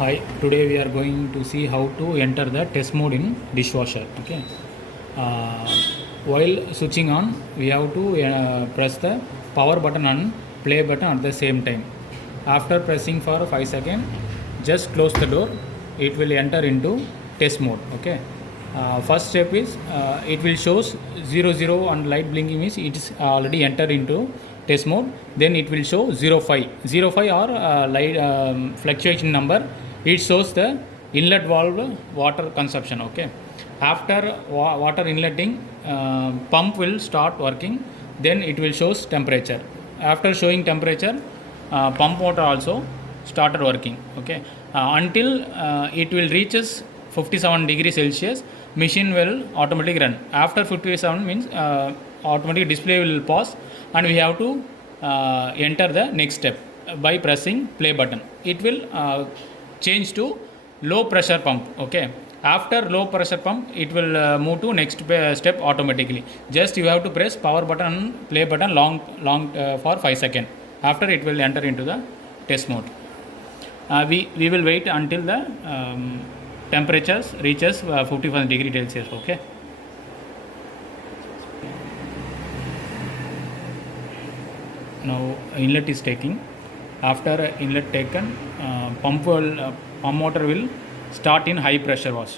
Hi, today we are going to see how to enter the test mode in dishwasher. Okay. Uh, while switching on, we have to press the power button and play button at the same time. After pressing for 5 seconds, just close the door. It will enter into test mode. Okay. First step is it will shows 00 and light blinking means it is already entered into test mode. Then it will show 05 or light fluctuation number. It shows the inlet valve water consumption. Okay, after water inletting, pump will start working. Then it will shows temperature. After showing temperature, pump motor also started working. Okay, until it will reaches 57 degrees Celsius, machine will automatically run. After 57 means automatic display will pause, and we have to enter the next step by pressing play button. It will change to low pressure pump. Okay, after low pressure pump it will move to next step automatically. Just you have to press power button and play button long for 5 seconds. After it will enter into the test mode. We will wait until the temperatures reaches 51 degree Celsius. Okay, now inlet is taking. After inlet taken, pump motor will start in high pressure wash.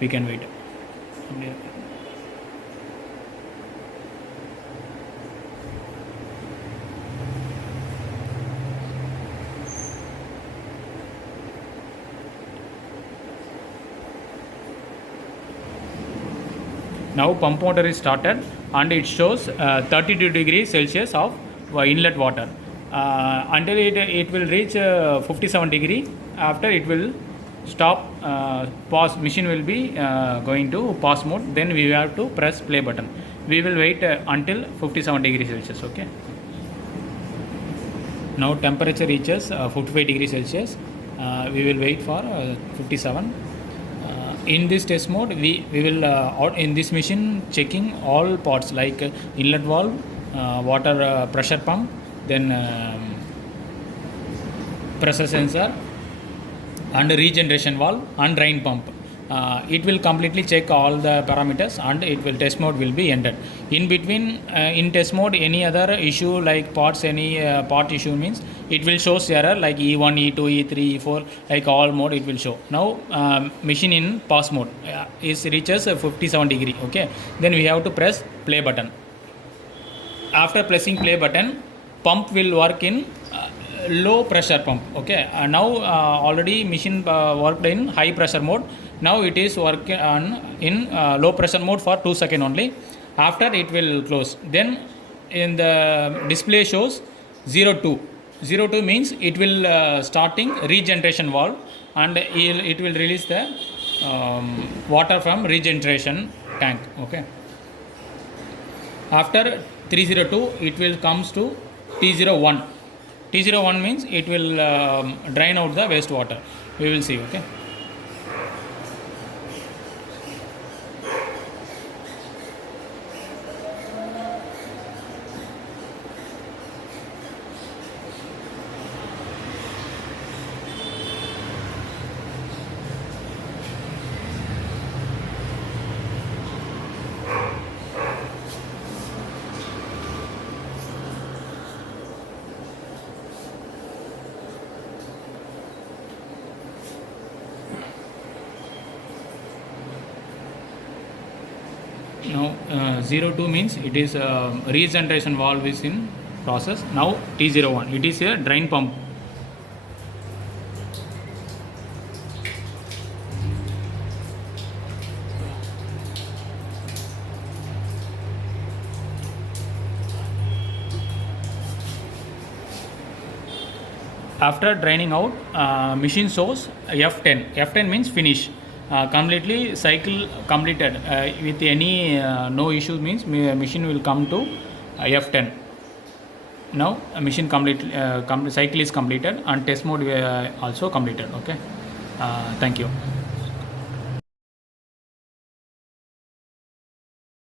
We can wait. Now pump motor is started and it shows 32 degrees Celsius of inlet water. Until it will reach 57 degree. After it will stop, pause, machine will be going to pause mode. Then we have to press play button. We will wait until 57 degrees Celsius. Okay, now temperature reaches 55 degrees Celsius. We will wait for 57. In this test mode, we will in this machine checking all parts like inlet valve, water pressure pump, then pressure sensor and regeneration valve and drain pump. It will completely check all the parameters and it will test mode will be ended. In between in test mode any other issue like parts, any part issue means it will show error like E1, E2, E3, E4 like all mode it will show. Now machine in pause mode is reaches 57 degree. Okay, then we have to press play button. After pressing play button, pump will work in low pressure pump. Okay, now already machine worked in high pressure mode. Now it is working on in low pressure mode for 2 seconds only. After it will close. Then in the display shows 02. 02 means it will starting regeneration valve and it will release the water from regeneration tank. Okay, after 302 it will comes to T01. T01 means it will drain out the wastewater. We will see. Okay, now 02 means it is regeneration valve is in process. Now T01 it is a drain pump. After draining out, machine shows F10. F10 means finish. Completely cycle completed with any no issues means machine will come to F10. Now machine cycle is completed and test mode also completed. Okay, thank you.